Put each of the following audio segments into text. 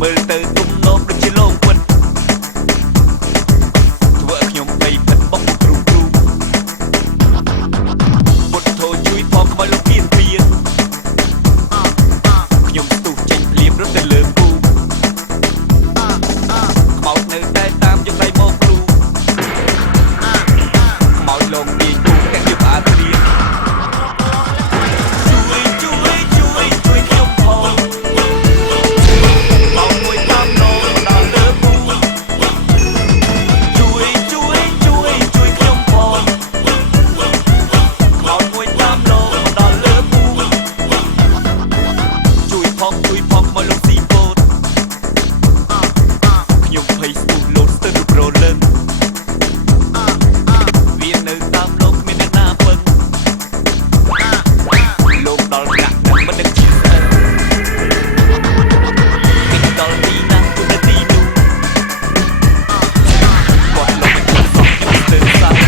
មើលទៅទុំនោមដូចជាលោកពិតធ្វើឲ្យខ្ញុំភ័យពិតបោកគ្រូពុទ្ធធោជួយផងខ្មោចលោកគៀនពៀនខ្ញុំស្ទុះចេញភ្លាមរត់ទៅលើពូខ្មោចនៅតែតាមយកដៃមកគ្រូខ្មោចលោកទាញពូតែខ្ញុំអាចព្រៀងជួយផងខ្មោចលោកស៊ីពោតខ្ញុំភ័យស្ទុះលោតស្ទើរប្រលឹងវានៅតាមលោកគ្មានអ្នកណាពឹងលោកដល់ថ្នាក់នឹងមិនដឹងជាស្អីគេដល់ទីណាទូនាទីនោះគាត់លោកមិនចូលសោះខ្ញុំស្ទើរសាច់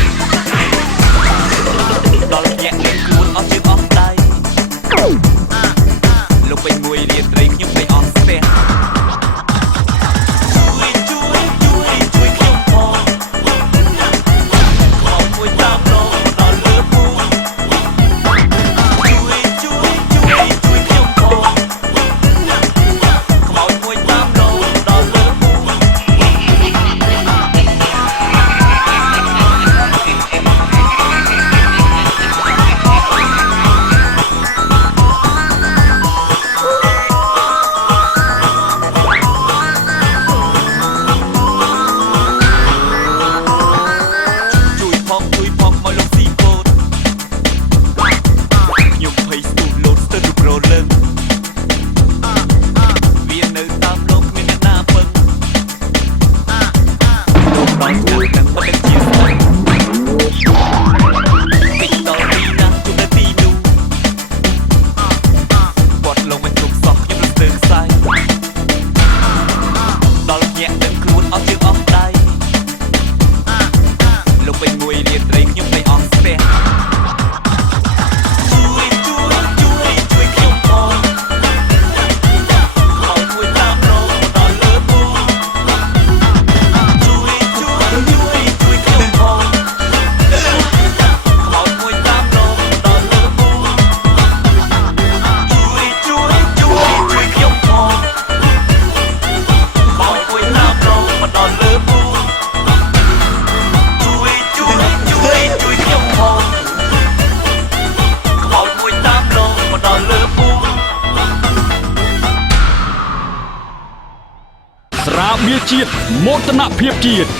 ដល់ញាក់នឹងខ្លួនអស់ជើងអស់ដៃលោកពេញមួយរៀនត្រីខ្ញុំពេញអស់ស្ទះជួយខ្ញុំផងខ្មោចមួយតាមលោកដល់លើពូជួយខ្ញុំផងខ្មោចមួយតាមលោកដល់លើពូជួយផងមកលោកស៊ីពោតខ្ញុំភ័យស្ទុះលោតស្ទើរប្រលឹងវានៅតាមលោកគ្មានអ្នកណាពឹងលោកដល់ថ្នាក់នឹងមិនដឹងជាស្អីតិចដល់ទីណាទូនាទីនោះគាត់លោកមិនជប់សោះខ្ញុំស្ទើរខ្សែដល់ញាក់នឹងខ្លួនអស់ជើងអស់ដៃលោកពេញមួយរៀនត្រីខ្ញុំពេញអស់ស្ទះជួយខ្ញុំផងខ្មោចមួយតាមលោកដល់លើពូជួយខ្ញុំផងខ្មោចមួយតាមលោកដល់លើពូជួយខ្ញុំផងខ្មោចមួយតាមលោកដល់លើពូជួយខ្ញុំផងខ្មោចមួយតាមលោកមកដល់លើពូស្រាបៀរជាតិមោទនភាពជាតិ